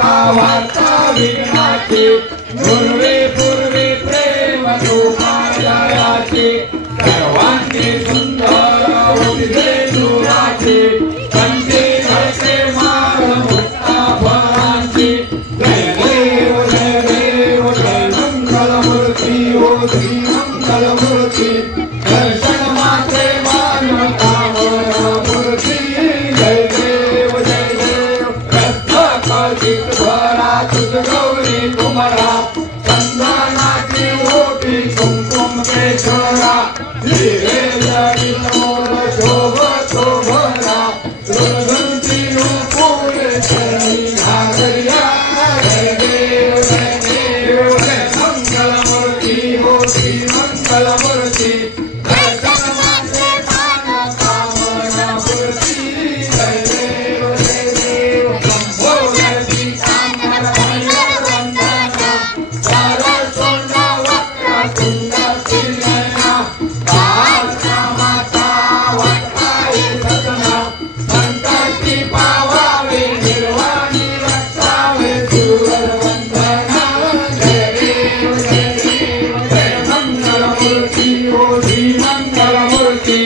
वार्ता वार्ता विघ्नाची पूर्वी पूर्वी प्रेम तुपायाची सर्वांगी सुंदर उदिते सुराची कंठी घरचे माळ मुक्ता फळांची जय देव जय देव जय मंगलमूर्ती ओ श्री मंगलमूर्ती दर्शन मात्रे मान कामना मूर्ती जय देव रत्न कल्पित भरा तुझ गौरी कुमारा चंदनाची ओटी कुंकुम केशरा हिरे जडित मोर शोभतो भरा दुर्गंधी फुले चरणी घागरिया जय देव जय मंगलमूर्ती हो श्री मंगलमूर्ती दर्शन मात्रे मान कामना मूर्ती जय देव संभोगती कामना वंदना सरस्वती वक्र तुंग श्रीनयना कामना माता वक्राय सतना संकटी पावावे निर्वाणी रक्षावे सुर वंदना जय देव जय मंगलमूर्ती ओ श्री मंगलमूर्ती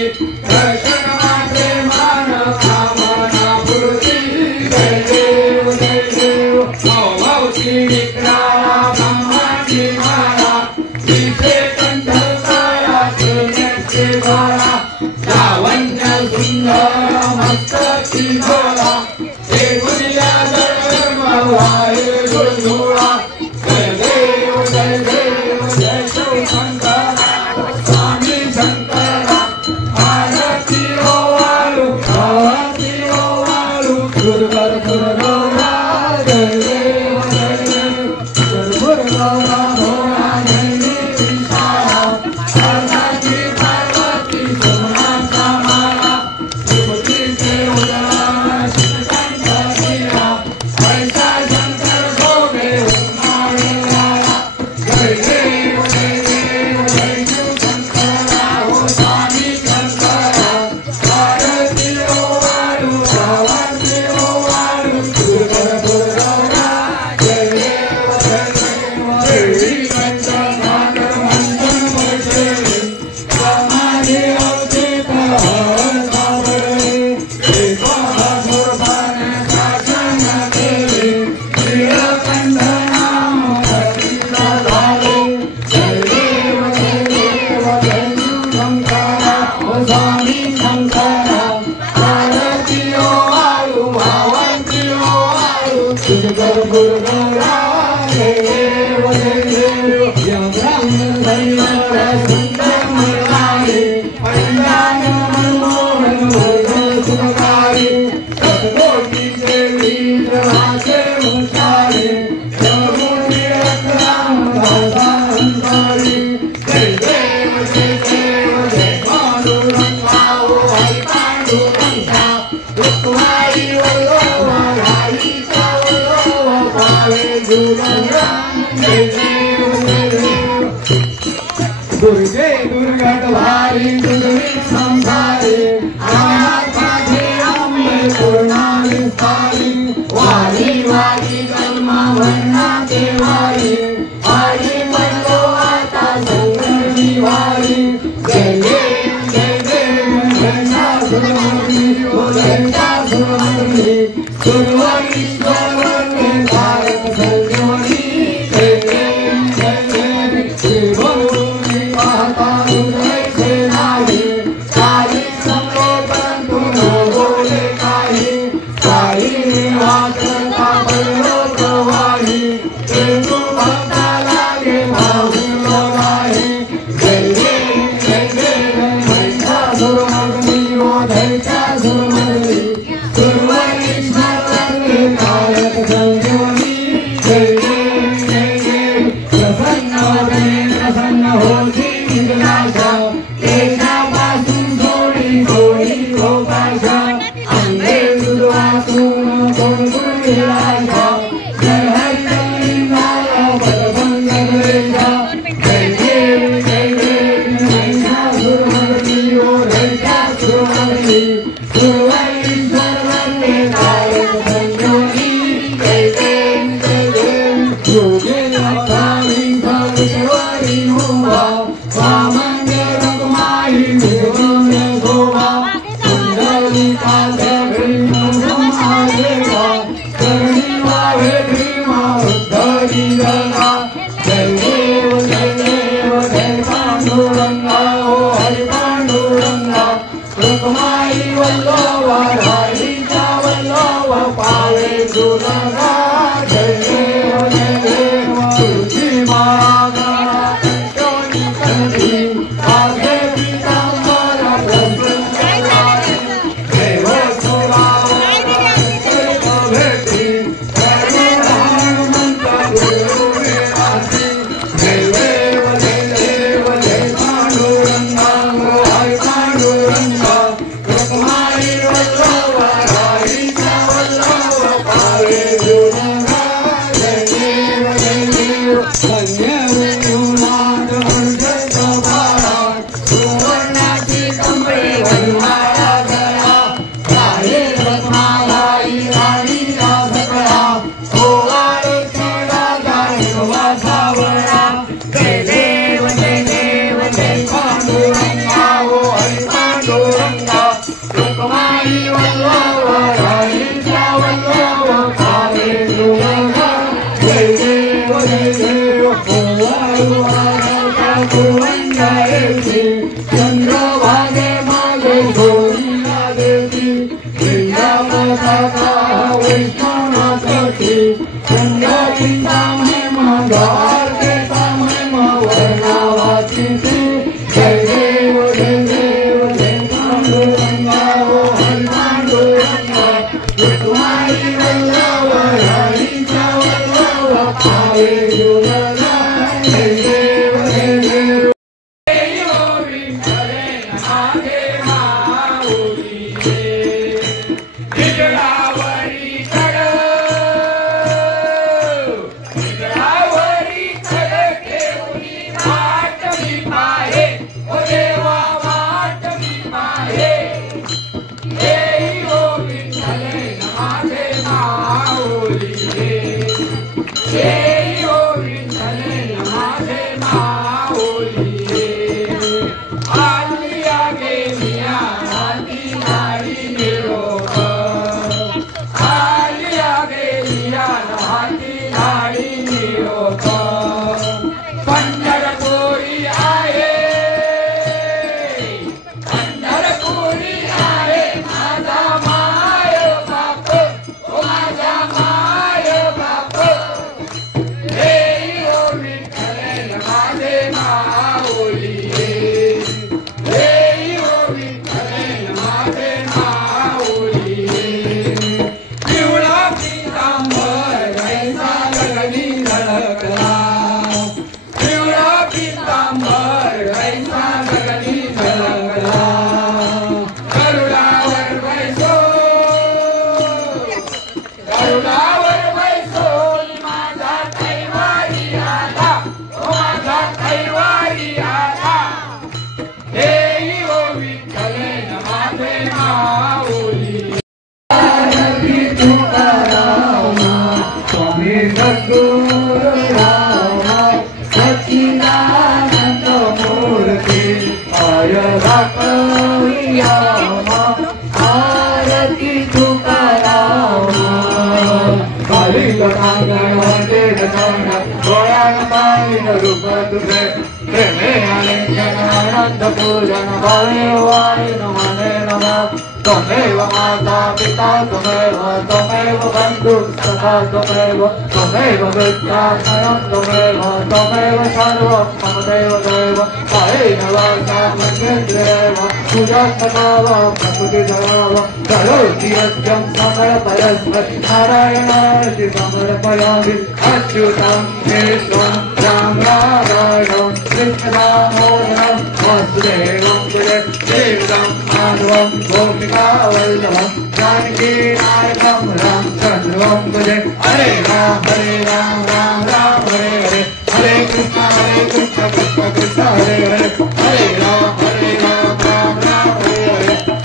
दर्शन मात्रे मान कामना पूर्ती जय देव श्री विक्राळा ब्रह्माची माळा तिथे कंठकाया सोन्याचे बाळा लावण्य सुंदर मस्तकी डोळा हे गुरिया धर्मवाय गुरुळा जय देव जय शिव शंकरा स्वामी शंकरा आरती ओवाळू दुर्गर दुर्गौरा जय देव दुर्गौरा भोळा जयी विशाला पार्वती पार्वती सोनाचा माला विभूतीचे उदय शिवशंकर गिरा ऐसा शंकर शोभे उन्हाळ्याला जय देव जय शिवशंकरा हो स्वामी शंकरा आरती ओवाळू भवानी ओवाळू दुर्गर दुर्गौरा जय देव देवी पंचनाद मंजन वर्षे समाधी अवचित सावरे स्वाहा सुरभान शासन केले नीलकंठ नाम प्रसिद्ध झाले जय देव जय शंकरा ओ स्वामी शंकरा आरती ओवाळू भावंती ओवाळू दुर्गर दुर्गौरा जय देव या ब्रह्म दैवत सुंदर मुरारी पंचान मनमोहन वर्ग सुखकारी सतकोटीचे वीर राजे हुशारी प्रभूती रत्नाम दासा अंतरी जय देव जय पांडुरंगा ओ हरी पांडुरंगा रुक्माई वल्लभा राईचा वल्लभा पावे दुर्गा जय देव दुर्गे दुर्गत भारी दुर्गे संसारी अनाथ माझे अंबे पूर्णाली स्थारी वारी वारी जन्म वर्णाचे वारी वारी म्हणतो आता संकटी वारी जय देव सुरमती सुरमती सुरवरीश्वरने भारत सर्जवरी जय देव श्री पाहता हृदयचे नाही काही समो परंतु न बोले काही निवास करता परलोक वाही योगे अवतारी सर्वेश्वरी हुआ वामने रघुमाई विष्णु शोभा कुंडलिका देवी मुखमालेगा करणी वाहे भीमा उद्धरी लगा जय देव जय पांडुरंगा ओ हरि पांडुरंगा रुक्माई वल्लभा राधिका वल्लभ पावे दुर्गा जय देव तुलसी माता कंचनी कंठी आगे पीतांबर प्रसन्नराय देव सुरावरा भेटी हनुमंत गुरुवे आसी जय देव जय पांडुरंगा हरि पांडुरंगा रुक्माई वल्लभ राधिका वल्लभ पावे दुर्गा जय देव धन्यवेयुनाथ हर्षित बाळा सुवर्णाची कंबळी वनमाळा गळा राहे रत्नालाई राणीला सगळा ओवाळे खेळा गायवा सावळा जय देव जय पांडुरंगा ओ हरि पांडुरंगा रुक्माई वल्लभ राणीचा वल्लभ पावे दुर्गा जय देव चंद्रभागे मागे गोरीला देवी वैष्णवनाथी चंद्रचिंता महिमा द्वार देता महिमा वर्णावाची जय देव जय पांडुरंगा ओ हरि पांडुरंगा रुक्माई वल्लभ राणीचा वल्लभ पावे दुर्गा जय देव त्वमेव माता पिता त्वमेव बन्धु सखा त्वमेव विद्याधरं त्वमेव सर्वं मम देव कायेन वाचा मनेन्द्रियेण पूजास्तभावं प्रकृतिधरावं करोति यज्ञं समर्पयस्मै नारायणाय समर्पयामि अच्युतं केशवं रामनारायणं कृष्णदामोदरं वासुदेवं देवं माधवं गोपिकावल्लभं जानकीनायकं रामचन्द्रं भजे हरे राम राम राम हरे हरे हरे कृष्ण कृष्ण कृष्ण हरे हरे हरे राम राम राम हरे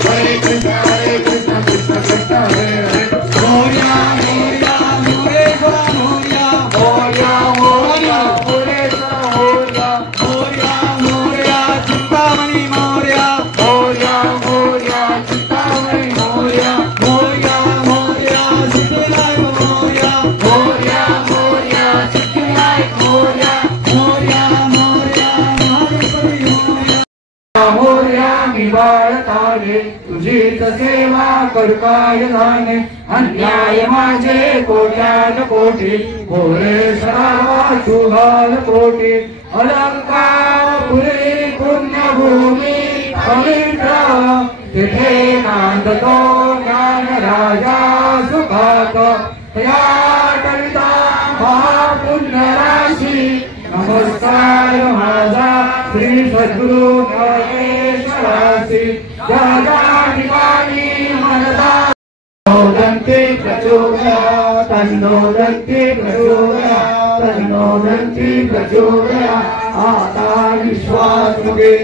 हरे हरे कृष्ण कृष्ण कृष्ण हरे हरे मोरया मोरया मोरेश्वर मोरया मोरया मोरया सिद्धिविनायक मोरया मोरया मोरया मोरया मी बाळताने तुझीच सेवा करू काय जाणे अन्याय माझे कोट्यान कोटी मोरे सरावा तुघाल कोटी अलंकार पुरी पुण्यभूमी पवित्र तिथे नांदतो ज्ञान राजा सुखात या कविता महापुण्य राशी नमस्कार माझा श्री सद्गुरु ज्ञानेश्वरासी जागा ठिकाणी मनदा दंते प्रचोदया तन्नो दंते प्रचोदया तन्नो दंते प्रचोदया आता विश्वास मुगे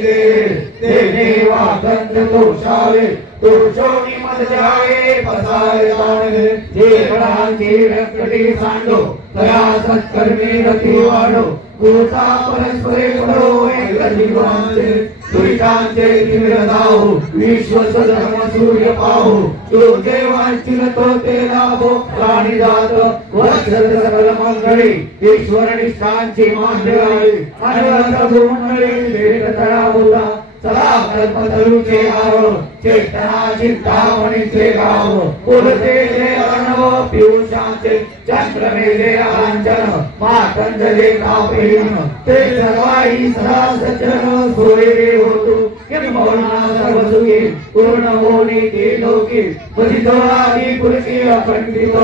देने वाकंद तोषावे तोषोनी मत जावे पसारे दाणे देवरांची रक्कटी सांडो तया सत्कर्मी रती वाढो गोता परस्परे पडो एक जीवांचे तुरिकांचे तिमिरदाहो विश्व धर्म सूर्य पाहो तो देवांची तो ते लाभो प्राणी जात वत्सल सकल मंगळी ईश्वर निष्ठांची मांडळी अनंत भूमंडळी भेट तळावला सदा कल्पतरुचे गाव चेतना चिंतामणीचे गाव उडते जे अर्णव पियुषांचे चंद्र मेले आंजन मातंजले कापेन ते सर्वाई सदा सज्जन सोयरे होतो किंबहुना सर्व सुखी पूर्ण होणे ते लोके पतितोरादी पुरुषी अखंडित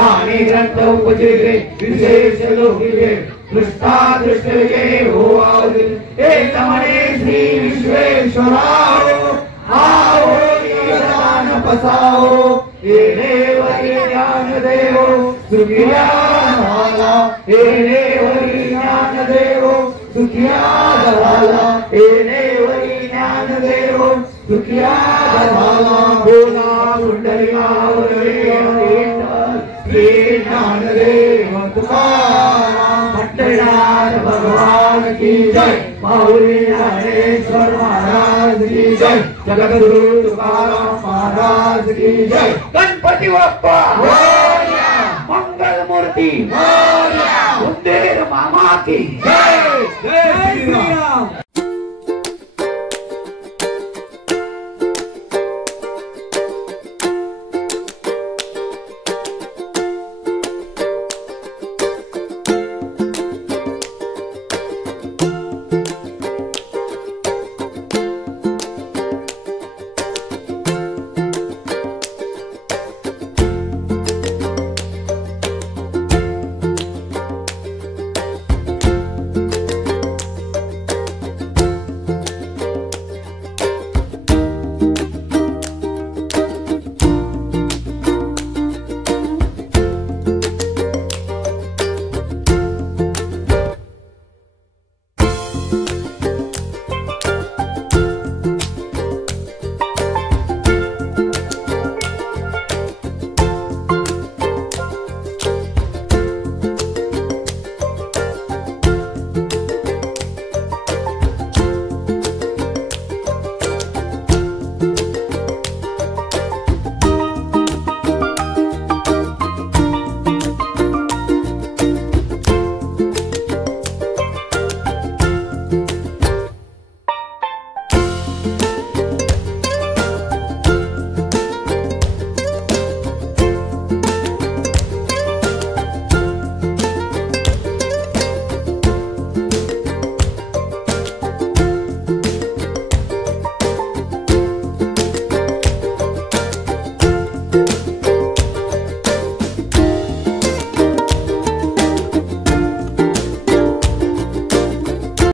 आणि ग्रंथ उपजेले विशेष लोकिले दृष्टा दृष्टये हो आवदिल एक म्हणे श्री विश्वेश्वराव आओ ज्ञान पसाओ हे देव ज्ञान देव सुखिया झाला हे देव ज्ञान देव सुखिया झाला हे देव ज्ञान देव सुखिया झाला बोला पुंडलिकावरी श्री ज्ञानदेव तुकाराम भट्टनाथ भगवान की जय माऊली ज्ञानेश्वर महाराज की जय जगद्गुरु तुकाराम महाराज की जय गणपती बाप्पा मोरया मंगल मूर्ती मोरया उंदेर मामा की जय जय श्री राम।